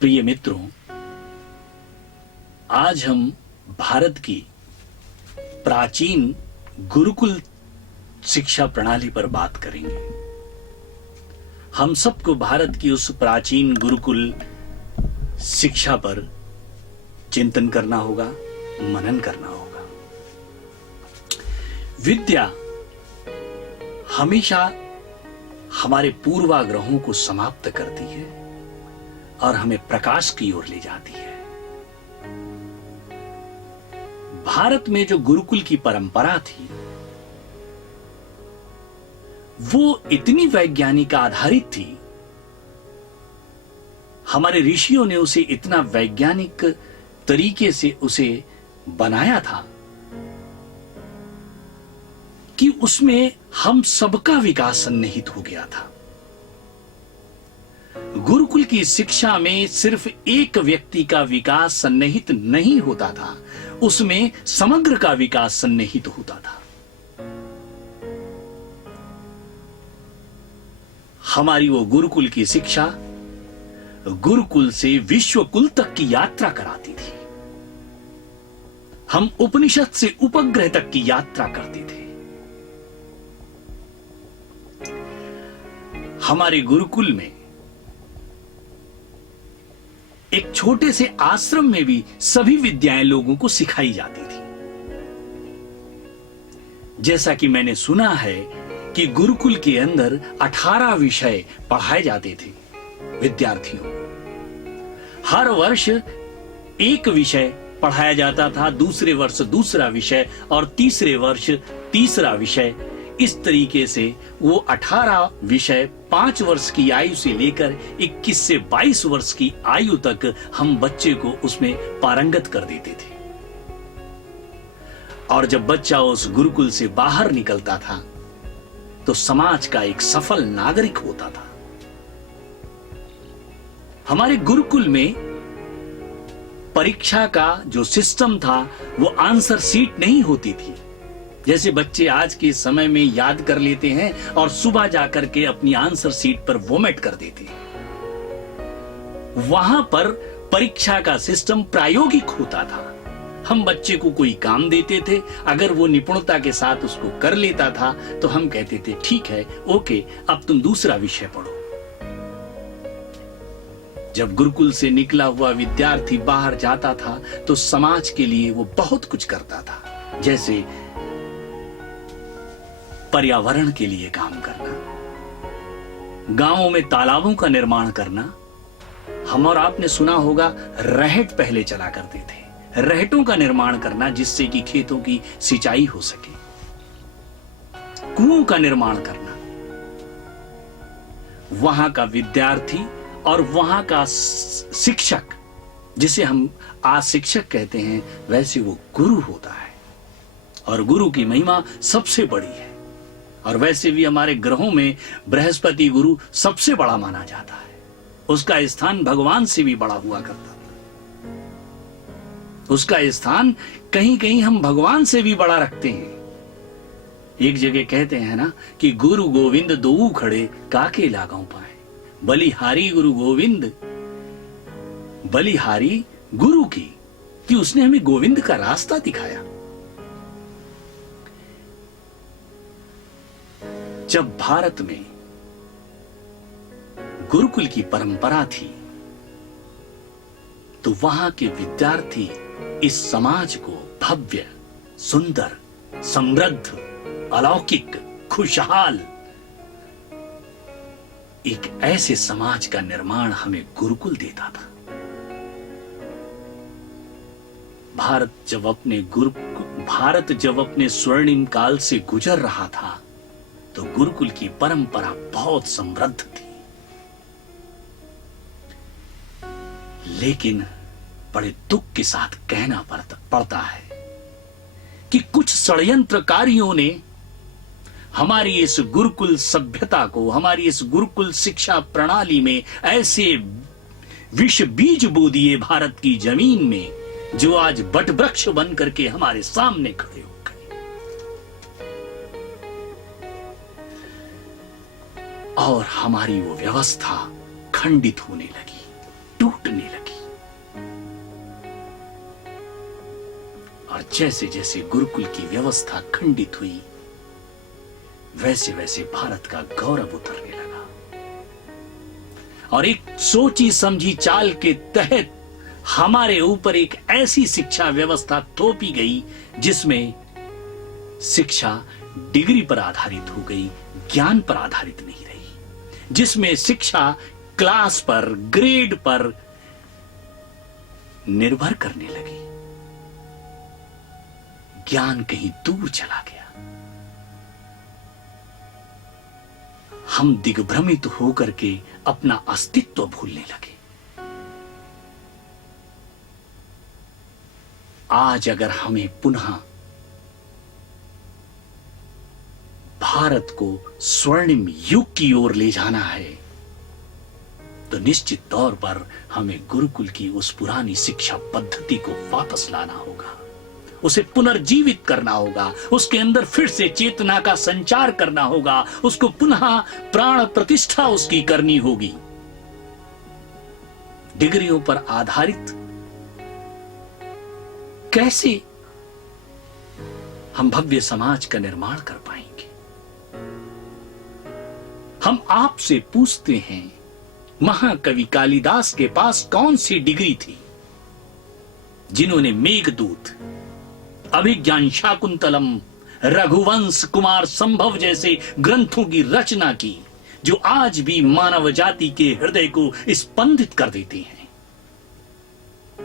प्रिय मित्रों, आज हम भारत की प्राचीन गुरुकुल शिक्षा प्रणाली पर बात करेंगे। हम सबको भारत की उस प्राचीन गुरुकुल शिक्षा पर चिंतन करना होगा, मनन करना होगा। विद्या हमेशा हमारे पूर्वाग्रहों को समाप्त करती है और हमें प्रकाश की ओर ले जाती है। भारत में जो गुरुकुल की परंपरा थी वो इतनी वैज्ञानिक आधारित थी, हमारे ऋषियों ने उसे इतना वैज्ञानिक तरीके से उसे बनाया था कि उसमें हम सबका विकास सन्निहित हो गया था। गुरुकुल की शिक्षा में सिर्फ एक व्यक्ति का विकास सन्निहित नहीं होता था, उसमें समग्र का विकास सन्निहित होता था। हमारी वो गुरुकुल की शिक्षा गुरुकुल से विश्वकुल तक की यात्रा कराती थी। हम उपनिषद से उपग्रह तक की यात्रा करते थे। हमारे गुरुकुल में एक छोटे से आश्रम में भी सभी विद्याएं लोगों को सिखाई जाती थी। जैसा कि मैंने सुना है कि गुरुकुल के अंदर 18 विषय पढ़ाए जाते थे विद्यार्थियों को। हर वर्ष एक विषय पढ़ाया जाता था, दूसरे वर्ष दूसरा विषय और तीसरे वर्ष तीसरा विषय। इस तरीके से वो 18 विषय 5 वर्ष की आयु से लेकर 21 से 22 वर्ष की आयु तक हम बच्चे को उसमें पारंगत कर देते थे। और जब बच्चा उस गुरुकुल से बाहर निकलता था तो समाज का एक सफल नागरिक होता था। हमारे गुरुकुल में परीक्षा का जो सिस्टम था वो आंसर शीट नहीं होती थी, जैसे बच्चे आज के समय में याद कर लेते हैं और सुबह जाकर के अपनी आंसर शीट पर वोमिट कर देते हैं। वहां पर परीक्षा का सिस्टम प्रायोगिक होता था। हम बच्चे को कोई काम देते थे, अगर वो निपुणता के साथ उसको कर लेता था तो हम कहते थे ठीक है, ओके, अब तुम दूसरा विषय पढ़ो। जब गुरुकुल से निकला हुआ विद्यार्थी बाहर जाता था तो समाज के लिए वो बहुत कुछ करता था, जैसे पर्यावरण के लिए काम करना, गांवों में तालाबों का निर्माण करना। हम और आपने सुना होगा रहट पहले चला करते थे, रहटों का निर्माण करना जिससे कि खेतों की सिंचाई हो सके, कुओं का निर्माण करना। वहां का विद्यार्थी और वहां का शिक्षक, जिसे हम आज शिक्षक कहते हैं, वैसे वो गुरु होता है और गुरु की महिमा सबसे बड़ी है। और वैसे भी हमारे ग्रहों में बृहस्पति गुरु सबसे बड़ा माना जाता है, उसका स्थान भगवान से भी बड़ा हुआ करता था। उसका स्थान कहीं कहीं हम भगवान से भी बड़ा रखते हैं। एक जगह कहते हैं ना कि गुरु गोविंद दो खड़े काके लागों पाए, बलिहारी गुरु गोविंद, बलिहारी गुरु की, कि उसने हमें गोविंद का रास्ता दिखाया। जब भारत में गुरुकुल की परंपरा थी तो वहां के विद्यार्थी इस समाज को भव्य, सुंदर, समृद्ध, अलौकिक, खुशहाल एक ऐसे समाज का निर्माण हमें गुरुकुल देता था। भारत जब अपने स्वर्णिम काल से गुजर रहा था तो गुरुकुल की परंपरा बहुत समृद्ध थी। लेकिन बड़े दुख के साथ कहना पड़ता है कि कुछ षड्यंत्रकारियों ने हमारी इस गुरुकुल सभ्यता को, हमारी इस गुरुकुल शिक्षा प्रणाली में ऐसे विष बीज बो दिए भारत की जमीन में, जो आज बटवृक्ष बन करके हमारे सामने खड़े हो गए। और हमारी वो व्यवस्था खंडित होने लगी, टूट टूटने लगी। और जैसे जैसे गुरुकुल की व्यवस्था खंडित हुई, वैसे वैसे भारत का गौरव उतरने लगा। और एक सोची समझी चाल के तहत हमारे ऊपर एक ऐसी शिक्षा व्यवस्था थोपी गई जिसमें शिक्षा डिग्री पर आधारित हो गई, ज्ञान पर आधारित नहीं रही, जिसमें शिक्षा क्लास पर, ग्रेड पर निर्भर करने लगी। ज्ञान कहीं दूर चला गया। हम दिग्भ्रमित होकर के अपना अस्तित्व भूलने लगे। आज अगर हमें पुनः भारत को स्वर्णिम युग की ओर ले जाना है, तो निश्चित तौर पर हमें गुरुकुल की उस पुरानी शिक्षा पद्धति को वापस लाना होगा, उसे पुनर्जीवित करना होगा, उसके अंदर फिर से चेतना का संचार करना होगा, उसको पुनः प्राण प्रतिष्ठा उसकी करनी होगी। डिग्रियों पर आधारित कैसे हम भव्य समाज का निर्माण कर पाएंगे? हम आपसे पूछते हैं, महाकवि कालिदास के पास कौन सी डिग्री थी जिन्होंने मेघदूत, अभिज्ञान शाकुंतलम, रघुवंश, कुमार संभव जैसे ग्रंथों की रचना की, जो आज भी मानव जाति के हृदय को स्पंदित कर देते हैं,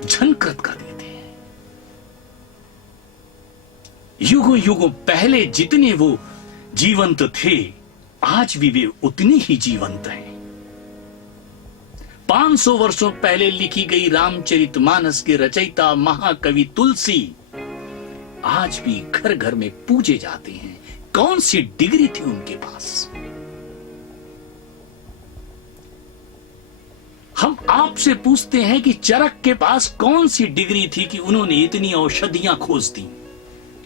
झनकृत कर देते हैं। युगों युगों पहले जितने वो जीवंत थे, आज भी वे उतने ही जीवंत हैं। 500 वर्षों पहले लिखी गई रामचरितमानस के रचयिता महाकवि तुलसी आज भी घर घर में पूजे जाते हैं। कौन सी डिग्री थी उनके पास? हम आपसे पूछते हैं कि चरक के पास कौन सी डिग्री थी कि उन्होंने इतनी औषधियां खोज दी?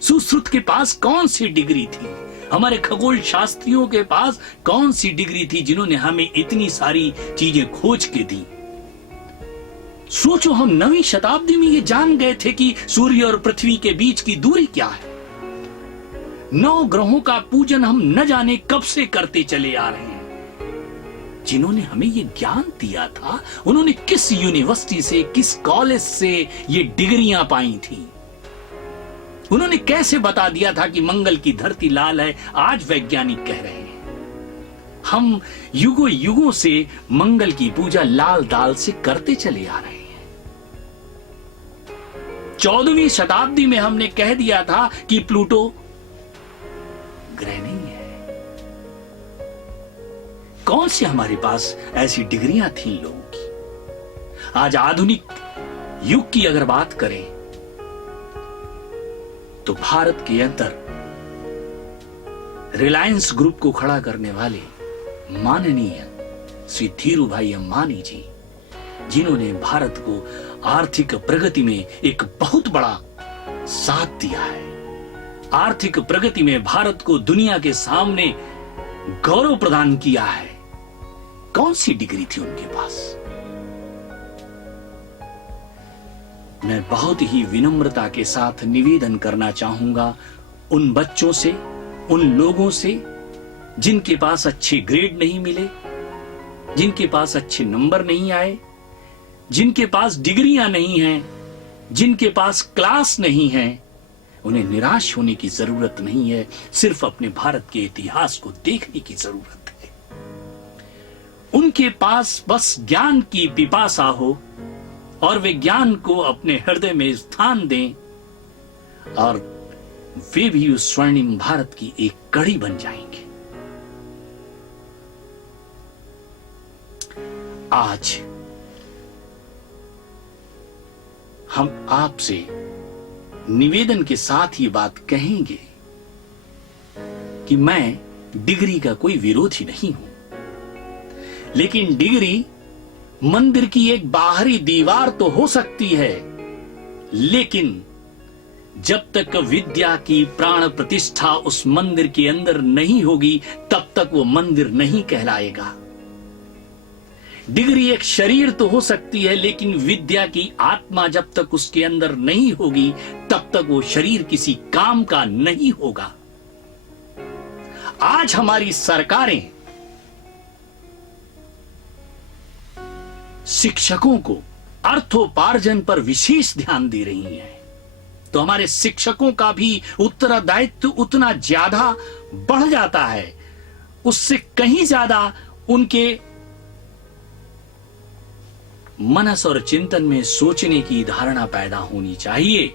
सुश्रुत के पास कौन सी डिग्री थी? हमारे खगोल शास्त्रियों के पास कौन सी डिग्री थी जिन्होंने हमें इतनी सारी चीजें खोज के दी? सोचो, हम 9वीं शताब्दी में ये जान गए थे कि सूर्य और पृथ्वी के बीच की दूरी क्या है। 9 ग्रहों का पूजन हम न जाने कब से करते चले आ रहे हैं। जिन्होंने हमें ये ज्ञान दिया था, उन्होंने किस यूनिवर्सिटी से, किस कॉलेज से ये डिग्रियां पाई थी? उन्होंने कैसे बता दिया था कि मंगल की धरती लाल है? आज वैज्ञानिक कह रहे हैं। हम युगों युगों से मंगल की पूजा लाल दाल से करते चले आ रहे हैं। 14वीं शताब्दी में हमने कह दिया था कि प्लूटो ग्रह नहीं है। कौन सी हमारे पास ऐसी डिग्रियां थी लोगों की? आज आधुनिक युग की अगर बात करें तो भारत के अंदर रिलायंस ग्रुप को खड़ा करने वाले माननीय श्री धीरू भाई अंबानी जी, जिन्होंने भारत को आर्थिक प्रगति में एक बहुत बड़ा साथ दिया है, आर्थिक प्रगति में भारत को दुनिया के सामने गौरव प्रदान किया है, कौन सी डिग्री थी उनके पास? मैं बहुत ही विनम्रता के साथ निवेदन करना चाहूंगा उन बच्चों से, उन लोगों से जिनके पास अच्छे ग्रेड नहीं मिले, जिनके पास अच्छे नंबर नहीं आए, जिनके पास डिग्रियां नहीं हैं, जिनके पास क्लास नहीं है, उन्हें निराश होने की जरूरत नहीं है। सिर्फ अपने भारत के इतिहास को देखने की जरूरत है। उनके पास बस ज्ञान की पिपासा हो और वे ज्ञान को अपने हृदय में स्थान दें, और वे भी उस स्वर्णिम भारत की एक कड़ी बन जाएंगे। आज हम आपसे निवेदन के साथ ये बात कहेंगे कि मैं डिग्री का कोई विरोधी नहीं हूं, लेकिन डिग्री मंदिर की एक बाहरी दीवार तो हो सकती है, लेकिन जब तक विद्या की प्राण प्रतिष्ठा उस मंदिर के अंदर नहीं होगी, तब तक वो मंदिर नहीं कहलाएगा। डिग्री एक शरीर तो हो सकती है, लेकिन विद्या की आत्मा जब तक उसके अंदर नहीं होगी तब तक वो शरीर किसी काम का नहीं होगा। आज हमारी सरकारें शिक्षकों को अर्थोपार्जन पर विशेष ध्यान दे रही हैं, तो हमारे शिक्षकों का भी उत्तरदायित्व उतना ज्यादा बढ़ जाता है, उससे कहीं ज्यादा उनके मनस और चिंतन में सोचने की धारणा पैदा होनी चाहिए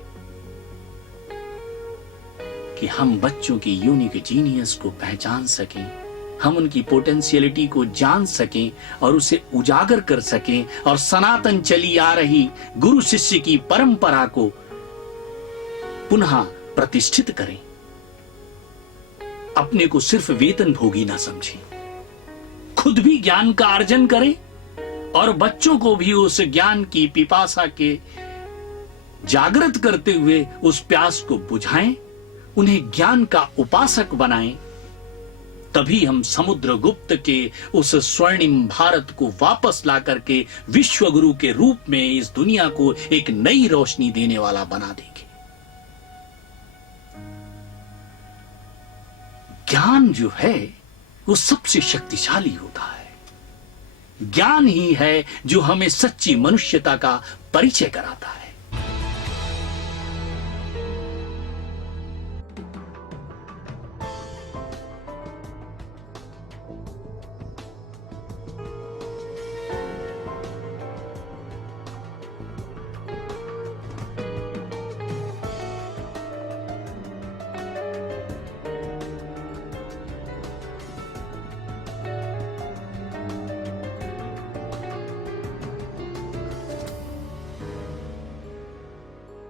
कि हम बच्चों की यूनिक जीनियस को पहचान सकें, हम उनकी पोटेंशियलिटी को जान सकें और उसे उजागर कर सकें, और सनातन चली आ रही गुरु शिष्य की परंपरा को पुनः प्रतिष्ठित करें। अपने को सिर्फ वेतन भोगी ना समझें, खुद भी ज्ञान का अर्जन करें और बच्चों को भी उस ज्ञान की पिपासा के जागृत करते हुए उस प्यास को बुझाएं, उन्हें ज्ञान का उपासक बनाएं। तभी हम समुद्रगुप्त के उस स्वर्णिम भारत को वापस ला करके विश्व गुरु के रूप में इस दुनिया को एक नई रोशनी देने वाला बना देंगे। ज्ञान जो है वो सबसे शक्तिशाली होता है। ज्ञान ही है जो हमें सच्ची मनुष्यता का परिचय कराता है।